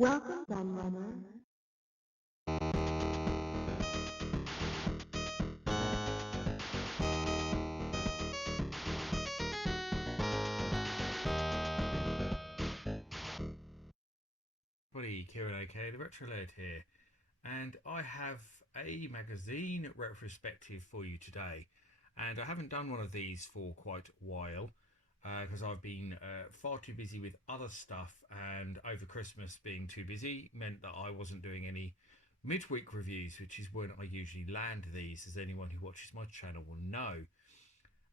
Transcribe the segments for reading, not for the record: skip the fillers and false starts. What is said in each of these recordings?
Welcome, Gunrunner. Buddy, Kieran OK, the Retro Lad here, and I have a magazine retrospective for you today. And I haven't done one of these for quite a while because I've been far too busy with other stuff, and over Christmas being too busy meant that I wasn't doing any midweek reviews, which is when I usually land these, as anyone who watches my channel will know.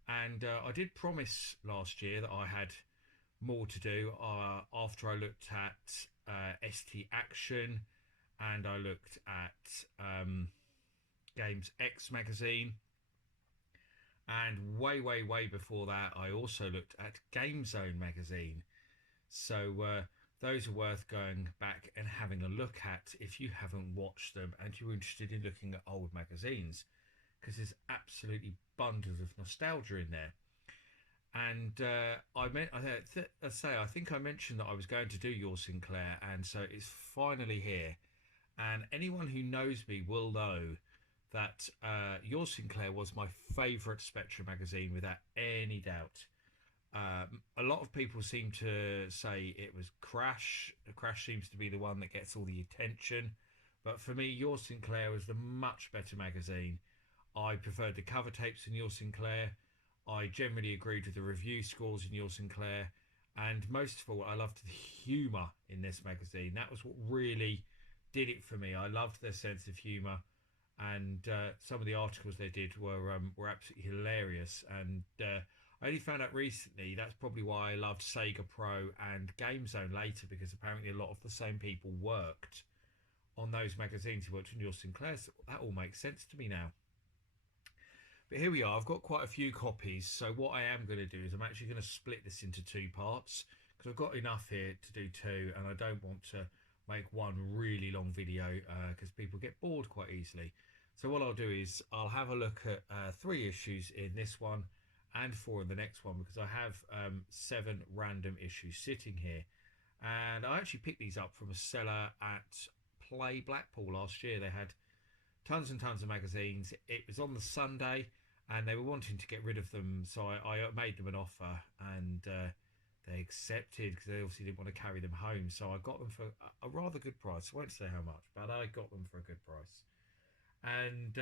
And I did promise last year that I had more to do after I looked at ST Action, and I looked at Games X magazine, and way before that I also looked at Game Zone magazine. So those are worth going back and having a look at if you haven't watched them and you're interested in looking at old magazines, because there's absolutely bundles of nostalgia in there. And I think I mentioned that I was going to do Your Sinclair, and so it's finally here. And anyone who knows me will know that Your Sinclair was my favourite Spectrum magazine without any doubt. A lot of people seem to say it was Crash. Crash seems to be the one that gets all the attention, but for me, Your Sinclair was the much better magazine. I preferred the cover tapes in Your Sinclair. I generally agreed with the review scores in Your Sinclair, and most of all, I loved the humour in this magazine. That was what really did it for me. I loved their sense of humour, and some of the articles they did were absolutely hilarious. And I only found out recently that's probably why I loved Sega Pro and Game Zone later, because apparently a lot of the same people worked on those magazines who worked on Your Sinclair. So that all makes sense to me now. But here we are. I've got quite a few copies. So what I am going to do is I'm actually going to split this into two parts, because I've got enough here to do two, and I don't want to make one really long video because people get bored quite easily. So what I'll do is I'll have a look at 3 issues in this one and 4 in the next one, because I have 7 random issues sitting here. And I actually picked these up from a seller at Play Blackpool last year. They had tons and tons of magazines. It was on the Sunday, and they were wanting to get rid of them, so I made them an offer, and they accepted, because they obviously didn't want to carry them home. So I got them for a rather good price. I won't say how much, but I got them for a good price. And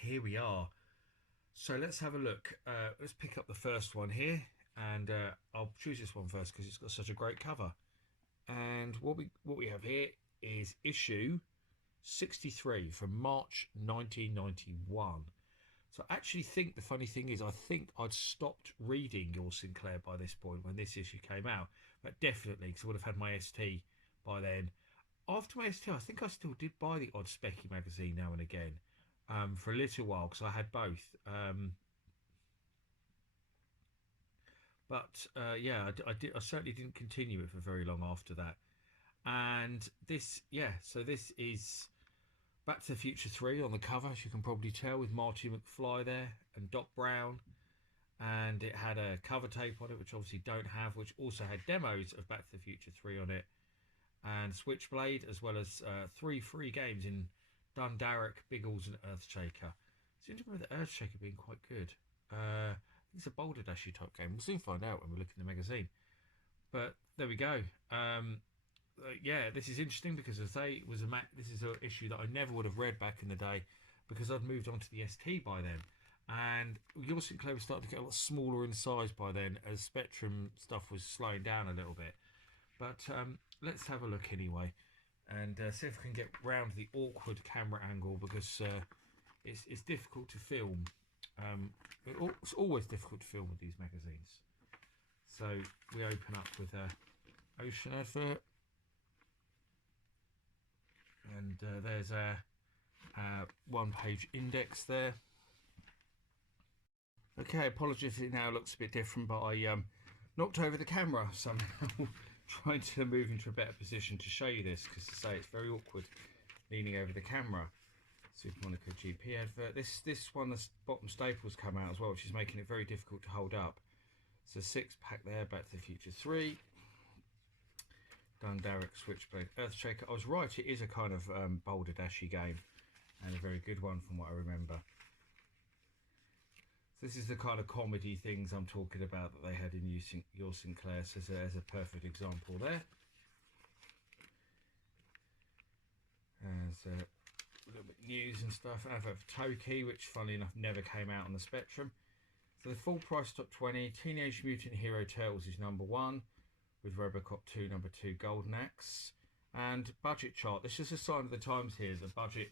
here we are. So let's have a look. Let's pick up the first one here, and I'll choose this one first because it's got such a great cover. And what we have here is issue 63 from March 1991. So I actually think the funny thing is, I think I'd stopped reading Your Sinclair by this point when this issue came out, but definitely because I would have had my ST by then. After my ST, I think I still did buy the odd Specky magazine now and again for a little while, because I had both. But yeah, I certainly didn't continue it for very long after that. And this, yeah, so this is Back to the Future 3 on the cover, as you can probably tell, with Marty McFly there and Doc Brown. And it had a cover tape on it, which obviously don't have, which also had demos of Back to the Future 3 on it. And Switchblade, as well as 3 free games in Dundalk, Biggles and Earthshaker. I seem to remember the Earthshaker being quite good. I think it's a Boulder Dashy type game. We'll soon find out when we look in the magazine. But there we go. Yeah, this is interesting because, as I say, it was this is an issue that I never would have read back in the day, because I'd moved on to the ST by then, and Your Sinclair was starting to get a lot smaller in size by then, as Spectrum stuff was slowing down a little bit. But let's have a look anyway, and see if I can get round the awkward camera angle, because it's difficult to film. It's always difficult to film with these magazines. So we open up with a Ocean advert. And there's a one-page index there. Okay, apologies if it now looks a bit different, but I knocked over the camera somehow, trying to move into a better position to show you this, because to say it's very awkward leaning over the camera. Super Monaco GP advert. This one, the bottom staples come out as well, which is making it very difficult to hold up. So 6-pack there, Back to the Future 3. Dundaric Switchblade Earthshaker. I was right, it is a kind of boulder dashy game, and a very good one from what I remember. So this is the kind of comedy things I'm talking about that they had in Your Sinclair. So there's a perfect example there. There's a little bit of news and stuff. Advert for Toki, which funnily enough never came out on the Spectrum. So the full price top 20, Teenage Mutant Hero Turtles is number 1, with Robocop 2 number 2, Golden Axe. And budget chart, this is a sign of the times here. The budget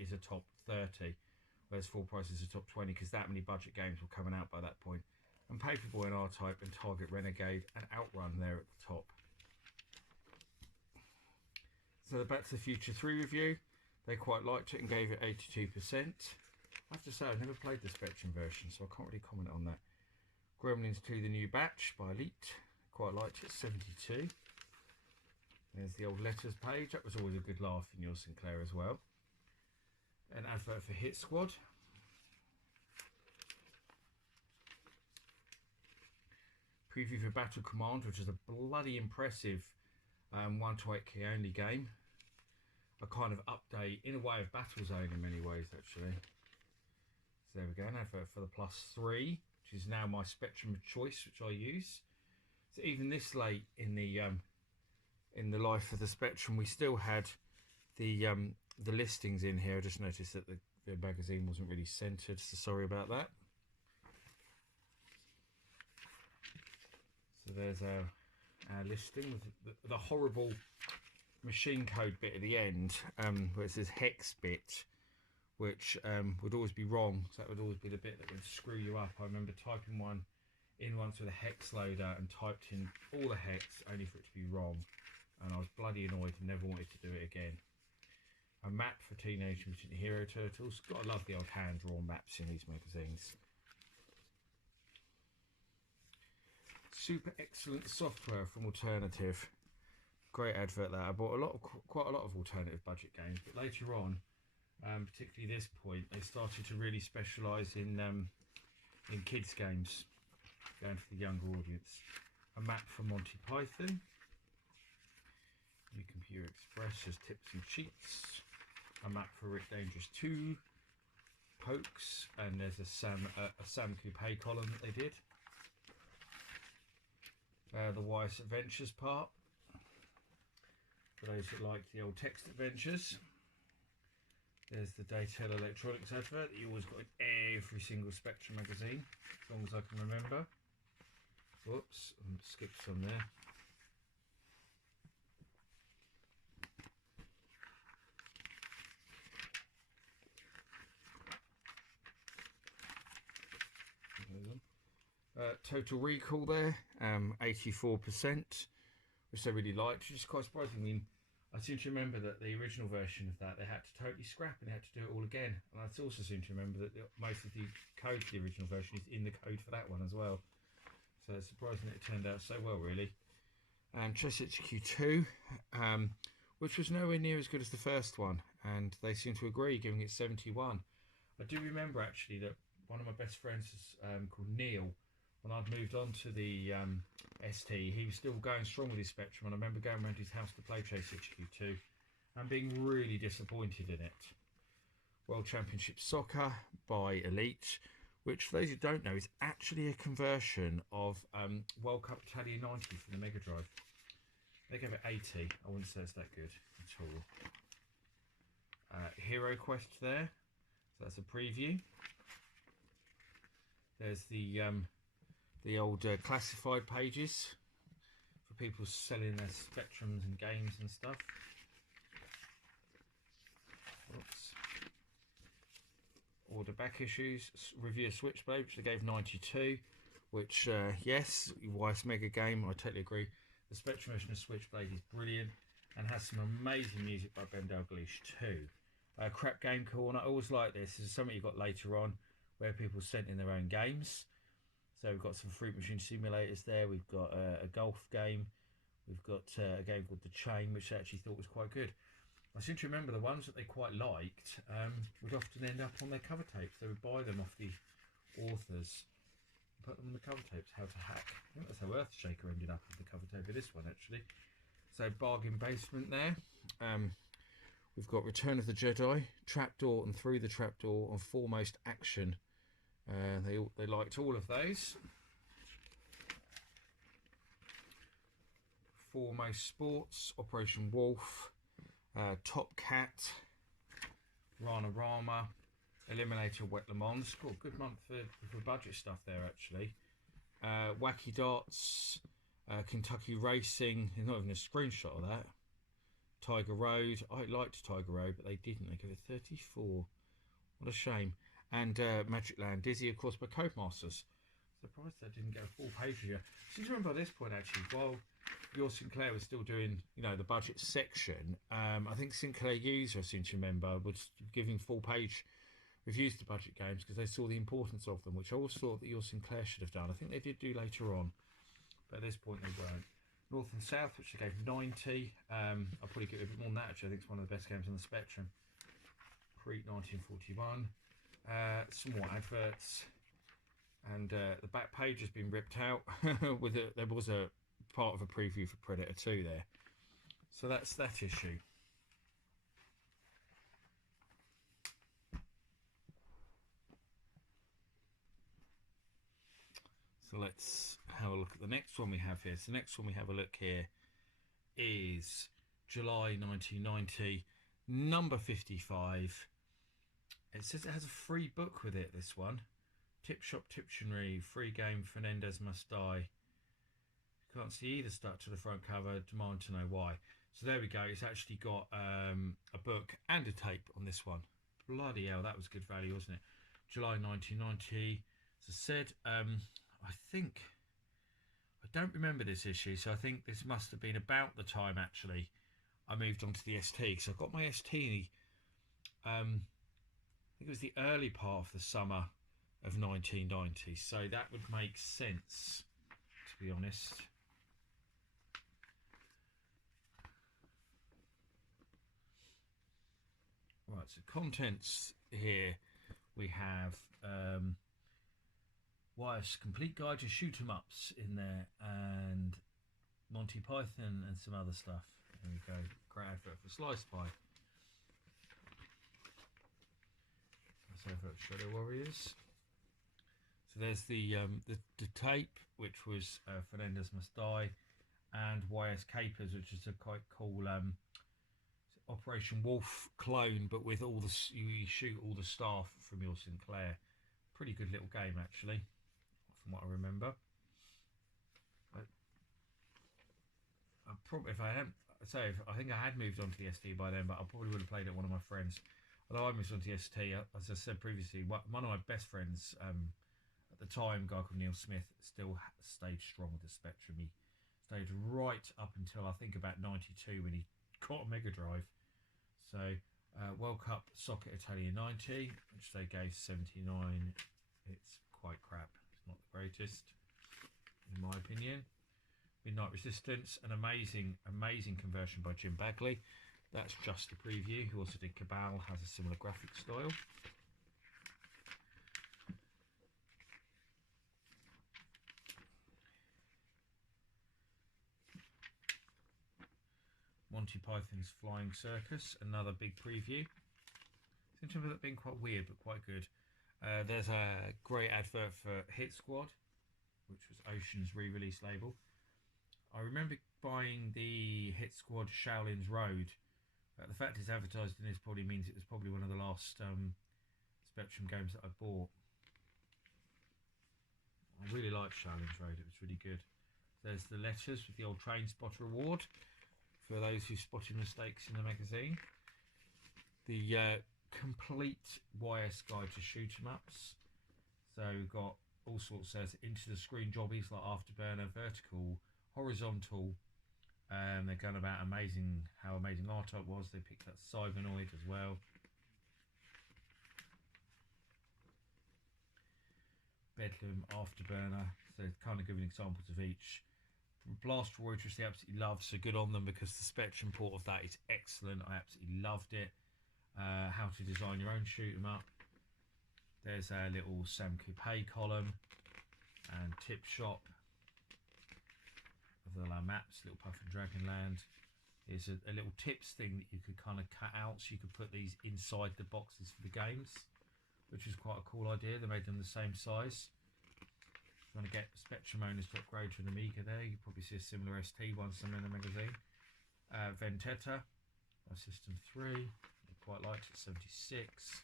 is a top 30, whereas full price is a top 20, because that many budget games were coming out by that point. And Paperboy and R-Type and Target Renegade and Outrun there at the top. So the Back to the Future 3 review, they quite liked it and gave it 82%. I have to say, I've never played the Spectrum version, so I can't really comment on that. Gremlins 2 The New Batch by Elite, quite liked it, 72. There's the old letters page, that was always a good laugh in Your Sinclair as well. An advert for Hit Squad. Preview for Battle Command, which is a bloody impressive 1 to 8K only game. A kind of update, in a way, of Battlezone in many ways, actually. So there we go, an advert for the +3, which is now my Spectrum of choice, which I use. So even this late in the life of the Spectrum, we still had the listings in here. I just noticed that the magazine wasn't really centered, so sorry about that. So there's our listing with the horrible machine code bit at the end, where it says hex bit, which would always be wrong. So that would always be the bit that would screw you up. I remember typing one in once with a hex loader and typed in all the hex only for it to be wrong, and I was bloody annoyed and never wanted to do it again. A map for Teenage Mutant Hero Turtles. Gotta love the old hand-drawn maps in these magazines. Super excellent software from Alternative. Great advert there. I bought quite a lot of alternative budget games, but later on, particularly this point, they started to really specialise in kids games, going for the younger audience. A map for Monty Python. New Computer Express, just tips and cheats. A map for Rick Dangerous 2. Pokes, and there's a Sam Coupe column that they did. The Wise Adventures part, for those that like the old text adventures. There's the Daytale Electronics advert that you always got in every single Spectrum magazine, as long as I can remember. Whoops, I skipped some there. Total Recall there, 84%, which I really liked, which is quite surprising. I mean, I seem to remember that the original version of that they had to totally scrap and they had to do it all again. And I also seem to remember that most of the code for the original version is in the code for that one as well. So it's surprising that it turned out so well, really. And Chess HQ2, which was nowhere near as good as the first one, and they seem to agree, giving it 71. I do remember actually that one of my best friends is called Neil. When I'd moved on to the ST, he was still going strong with his Spectrum, and I remember going around his house to play Chase HQ2 and being really disappointed in it. World Championship Soccer by Elite, which for those who don't know is actually a conversion of World Cup Italia 90 from the Mega Drive. They gave it 80. I wouldn't say it's that good at all. Hero Quest there, so that's a preview. There's the old classified pages for people selling their Spectrums and games and stuff. Oops. Order back issues, review of Switchblade, which they gave 92, which yes, Weiss Mega Game, I totally agree. The Spectrum version of Switchblade is brilliant and has some amazing music by Ben Dalglish too. Crap Game Corner, I always like this. This is something you got later on where people sent in their own games. So we've got some fruit machine simulators there. We've got a golf game. We've got a game called The Chain, which I actually thought was quite good. I seem to remember the ones that they quite liked would often end up on their cover tapes. They would buy them off the authors, put them on the cover tapes. How to Hack. I think that's how Earthshaker ended up on the cover tape of this one, actually. So bargain basement there. We've got Return of the Jedi, Trapdoor and Through the Trapdoor, and Foremost Action. They liked all of those. Foremost Sports, Operation Wolf, Top Cat, Rana Rama, Eliminator Wet Le Mans. Cool, good month for budget stuff there actually. Wacky Dots, Kentucky Racing. There's not even a screenshot of that. Tiger Road. I liked Tiger Road, but they didn't. They gave it 34. What a shame. And Magic Land Dizzy, of course, by Codemasters. Surprised I didn't get a full page here. I seem to remember by this point actually, while Your Sinclair was still doing, you know, the budget section, I think Sinclair User, I seem to remember, was giving full page reviews to budget games because they saw the importance of them, which I always thought that Your Sinclair should have done. I think they did do later on, but at this point they weren't. North and South, which they gave 90. I'll probably give it a bit more than that actually. I think it's one of the best games on the Spectrum. Pre 1941. Some more adverts. And the back page has been ripped out. There was a part of a preview for Predator 2 there. So that's that issue. So let's have a look at the next one we have here. So the next one we have a look here is July 1990, number 55. It says it has a free book with it, this one. Tip Shop Tiptionary, free game, Fernandez Must Die. You can't see either start to the front cover, demand to know why. So there we go, it's actually got a book and a tape on this one. Bloody hell, that was good value, wasn't it? July 1990. As I said, I don't remember this issue, so I think this must have been about the time actually I moved on to the ST, because I got my ST, I think it was the early part of the summer of 1990, so that would make sense, to be honest. Right, so contents here, we have Wyeth's Complete Guide to Shoot 'em Ups in there, and Monty Python and some other stuff. There we go, great advert for Slice Pie. That's advert for Shadow Warriors. So there's the tape, which was Fernandez Must Die, and Wyeth's Capers, which is a quite cool Operation Wolf clone, but with all the you shoot all the staff from Your Sinclair. Pretty good little game actually, from what I remember. I probably, if I hadn't, I think I had moved on to the ST by then, but I probably would have played it with one of my friends. Although I moved on to the ST, as I said previously, one of my best friends at the time, a guy called Neil Smith, still stayed strong with the Spectrum. He stayed right up until I think about 92 when he got a Mega Drive. So World Cup Soccer Italia 90, which they gave 79. It's quite crap. It's not the greatest, in my opinion. Midnight Resistance, an amazing conversion by Jim Bagley. That's just a preview. Who also did Cabal, has a similar graphic style. Monty Python's Flying Circus, another big preview. Seems to have been quite weird, but quite good. There's a great advert for Hit Squad, which was Ocean's re-release label. I remember buying the Hit Squad Shaolin's Road. The fact it's advertised in this probably means it was probably one of the last Spectrum games that I bought. I really liked Shaolin's Road, it was really good. There's the letters with the old Train Spotter Award for those who spotted mistakes in the magazine. The complete Wyeth's Guide to Shoot 'em Ups. So we've got all sorts of into the screen jobbies like Afterburner, vertical, horizontal. They're going about how amazing R-Type was. They picked up Cybernoid as well. Bedlam, Afterburner. So kind of giving examples of each. Blast Warrior, which they absolutely love, so good on them because the Spectrum port of that is excellent. I absolutely loved it. How to design your own shoot 'em up. There's a little Sam Coupe column and Tip Shop of the maps, little Puff and Dragonland. There's a little tips thing that you could kind of cut out, so you could put these inside the boxes for the games, which is quite a cool idea. They made them the same size. If you want to get Spectrum owners to upgrade to an Amiga there, you probably see a similar ST one somewhere in the magazine. Vendetta by System 3, I quite liked it, 76.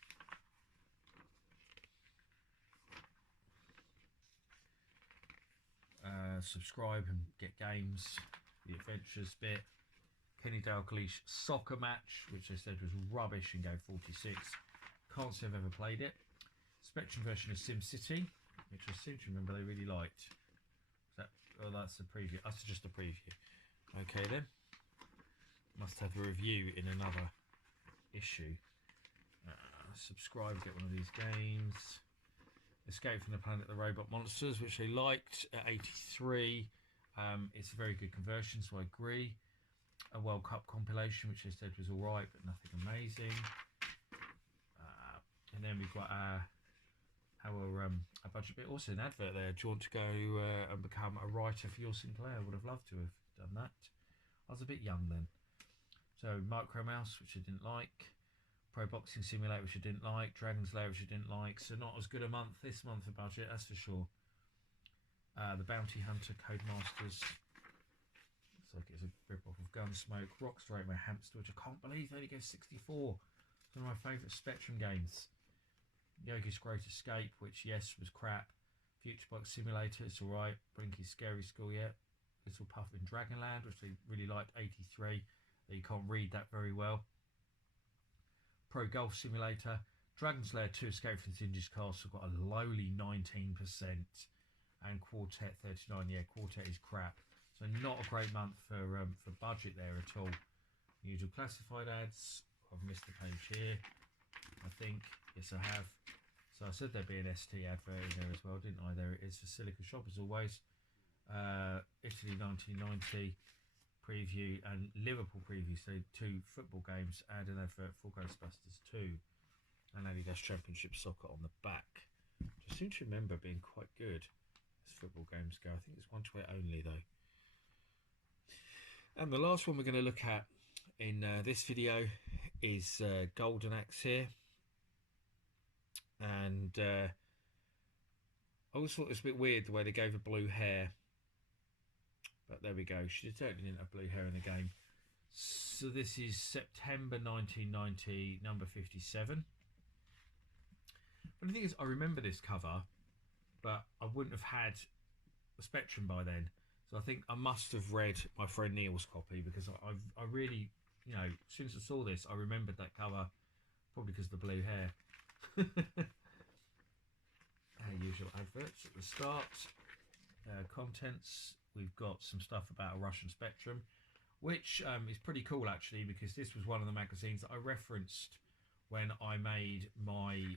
Subscribe and get games, the adventures bit. Kenny Dalglish Soccer Match, which they said was rubbish, and gave 46. Can't say I've ever played it. Spectrum version of SimCity, which I seem to remember they really liked. Oh, that's a preview. That's just a preview. Okay then. Must have a review in another issue. Subscribe, get one of these games. Escape from the Planet of the Robot Monsters, which they liked at 83. It's a very good conversion, so I agree. A World Cup compilation, which they said was alright, but nothing amazing. And then we've got our budget bit. Also an advert there. Do you want to go and become a writer for Your Sinclair? I would have loved to have done that. I was a bit young then. So Micro Mouse, which I didn't like. Pro Boxing Simulator, which I didn't like. Dragon's Lair, which I didn't like. So not as good a month this month for budget, that's for sure. The Bounty Hunter Codemasters. Looks like it's a rip-off of Gunsmoke. Rockstar My Hamster, which I can't believe only gave 64. It's one of my favourite Spectrum games. Yogi's Great Escape, which yes was crap. Future Box Simulator, it's alright. Blinky's Scary School, yeah. Little Puff in Dragonland, which they really liked, 83. You can't read that very well. Pro Golf Simulator. Dragon's Lair 2 Escape from Zinji's Castle got a lowly 19%. And Quartet 39, yeah, Quartet is crap. So not a great month for budget there at all. Usual classified ads. I've missed the page here, I think. Yes, I have. So I said there'd be an ST advert in there as well, didn't I? There it is for Silica Shop as always. Italy 1990 preview and Liverpool preview. So 2 football games and an advert for Ghostbusters 2 and Adidas Championship Soccer on the back. I seem to remember being quite good as football games go. I think it's 1-to-8 only though. And the last one we're going to look at in this video is Golden Axe here. And I always thought it was a bit weird the way they gave her blue hair. But there we go. She certainly didn't have blue hair in the game. So this is September 1990, number 57. But the thing is, I remember this cover, but I wouldn't have had a Spectrum by then. So I think I must have read my friend Neil's copy, because I really, you know, as soon as I saw this, I remembered that cover, probably because of the blue hair. Our usual adverts at the start. Contents. We've got some stuff about a Russian Spectrum, which is pretty cool actually, because this was one of the magazines that I referenced when I made my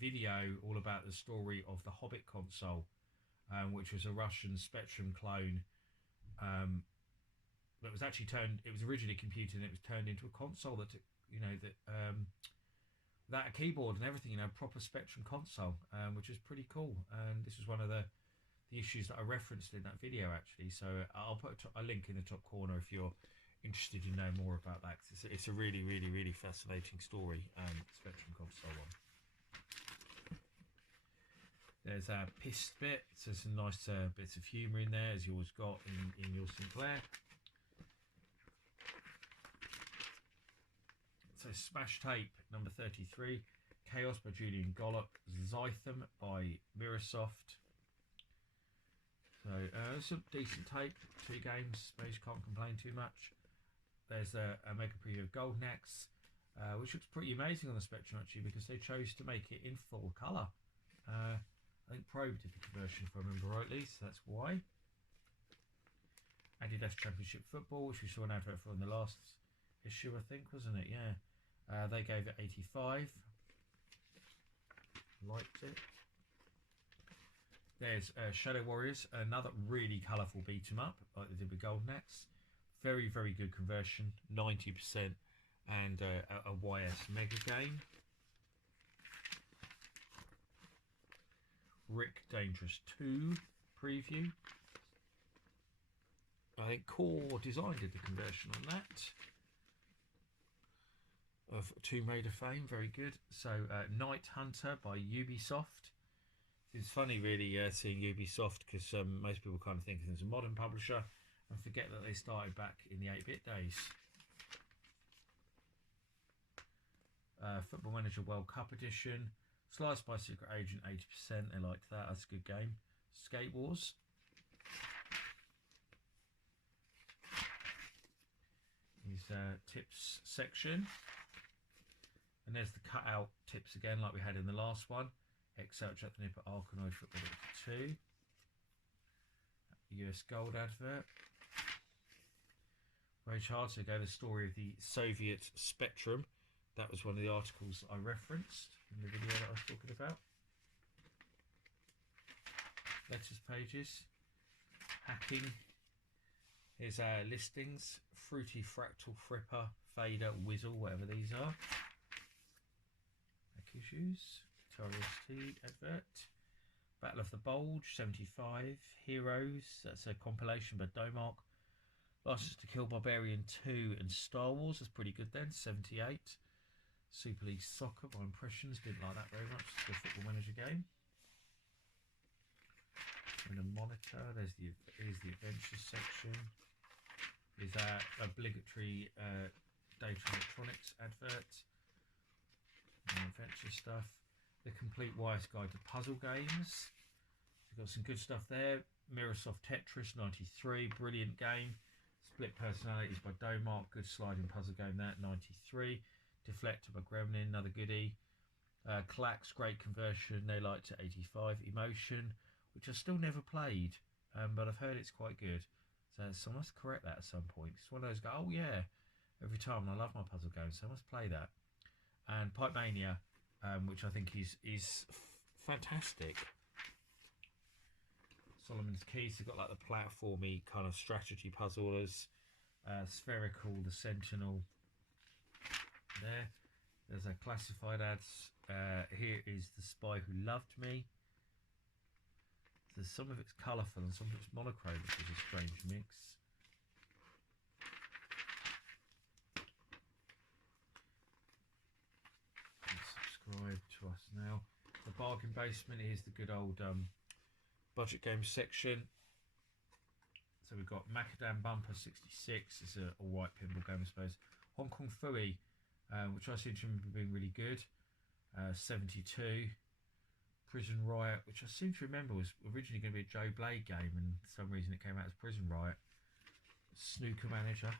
video all about the story of the Hobbit console, which was a Russian Spectrum clone that was actually it was originally computed and it was turned into a console that, you know, that a keyboard and everything, you know, proper Spectrum console, which is pretty cool. And this was one of the issues that I referenced in that video actually. So I'll put a link in the top corner if you're interested in knowing more about that, because it's a really, really, really fascinating story, Spectrum console one. There's a pissed bit, so some nice bits of humour in there, as you always got in Your Sinclair. So Smash Tape, number 33. Chaos by Julian Gollop. Zytham by Mirasoft. So some decent tape, 2 games, suppose you can't complain too much. There's a mega preview of Golden Axe, which looks pretty amazing on the Spectrum actually, because they chose to make it in full colour. I think Probe did the conversion if I remember rightly, so that's why. Adidas Championship Football, which we saw an advert for in the last issue, I think, wasn't it? Yeah. They gave it 85. Liked it. There's Shadow Warriors, another really colourful beat 'em up, like they did with Golden Axe. Very, very good conversion, 90%, and a YS Mega game. Rick Dangerous 2 preview. I think Core Design did the conversion on that. Of Tomb Raider fame, very good. So Night Hunter by Ubisoft. It's funny really seeing Ubisoft, because most people kind of think of them as a modern publisher and forget that they started back in the 8-bit days. Football Manager World Cup Edition. Sliced by Secret Agent 80%, they liked that, that's a good game. Skate Wars. His tips section. And there's the cutout tips again, like we had in the last one. Excel Jack the Nipper Arkanoid Football 2. US Gold advert. Rage Hard, so go the story of the Soviet Spectrum. That was one of the articles I referenced in the video that I was talking about. Letters pages. Hacking. Here's our listings. Fruity Fractal Fripper, Fader, Whizzle, whatever these are. Hack issues. T advert. Battle of the Bulge 75. Heroes, that's a compilation by Domark. License to Kill Barbarian 2 and Star Wars, that's pretty good then. 78. Super League Soccer by Impressions, didn't like that very much. It's the Football Manager game. And a monitor, here's the Adventures section. Is our obligatory data electronics advert. Adventure stuff. The Complete Wife's Guide to Puzzle Games. We've got some good stuff there. Mirrorsoft Tetris 93, brilliant game. Split Personalities by Domark, good sliding puzzle game that, 93. Deflector by Gremlin, another goodie. Clax, great conversion, they liked it, 85. Emotion, which I still never played, but I've heard it's quite good. So I must correct that at some point. It's one of those, oh yeah, every time, I love my puzzle games, so I must play that. And Pipe Mania, which I think is fantastic. Solomon's Keys, they've got like the platformy kind of strategy puzzlers. Spherical, the Sentinel. There's a classified ads. Here is The Spy Who Loved Me. So some of it's colourful and some of it's monochrome, which is a strange mix. Subscribe to us now. The Bargain Basement, here's the good old budget game section. So we've got Macadam Bumper 66, it's a white pinball game I suppose. Hong Kong Fooey, which I seem to remember being really good. 72. Prison Riot, which I seem to remember was originally going to be a Joe Blade game, and for some reason it came out as Prison Riot. Snooker Manager.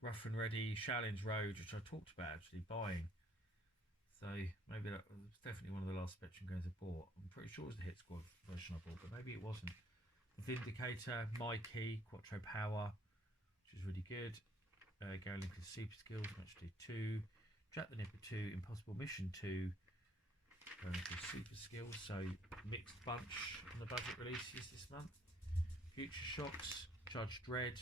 Rough and Ready, Shaolin's Road, which I talked about actually buying. So maybe that was definitely one of the last Spectrum games I bought. I'm pretty sure it was the Hit Squad version I bought, but maybe it wasn't. The Vindicator, My Key, Quattro Power, which is really good. Gary Lincoln's Super Skills, Match Day 2. Jack the Nipper 2, Impossible Mission 2. Super Skills, so mixed bunch on the budget releases this month. Future Shocks, Judge Dredd.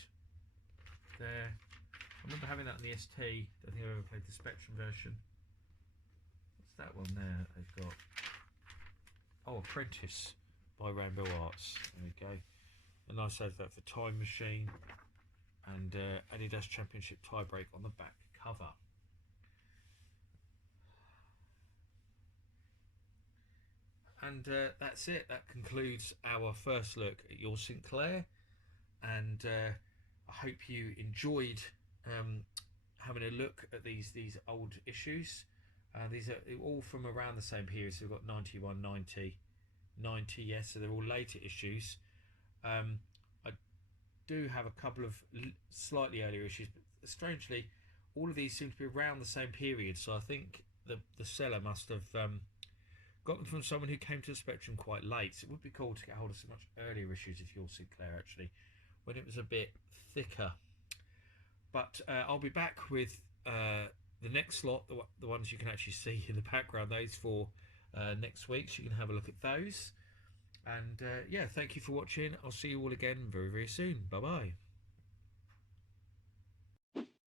There. I remember having that on the ST. Don't think I've ever played the Spectrum version. What's that one there they've got? Oh, Apprentice by Rainbow Arts. There we go. A nice advert for Time Machine. And Adidas Championship Tiebreak on the back cover. And that's it. That concludes our first look at Your Sinclair. And I hope you enjoyed having a look at these old issues. These are all from around the same period. So we've got 91, 90, 90, yes. So they're all later issues. I do have a couple of slightly earlier issues, but strangely, all of these seem to be around the same period. So I think the seller must have got them from someone who came to the Spectrum quite late. So it would be cool to get hold of some much earlier issues of Your Sinclair, actually, when it was a bit thicker. But I'll be back with the next lot, the ones you can actually see in the background, those for next week, so you can have a look at those. And yeah, thank you for watching. I'll see you all again very, very soon. Bye bye.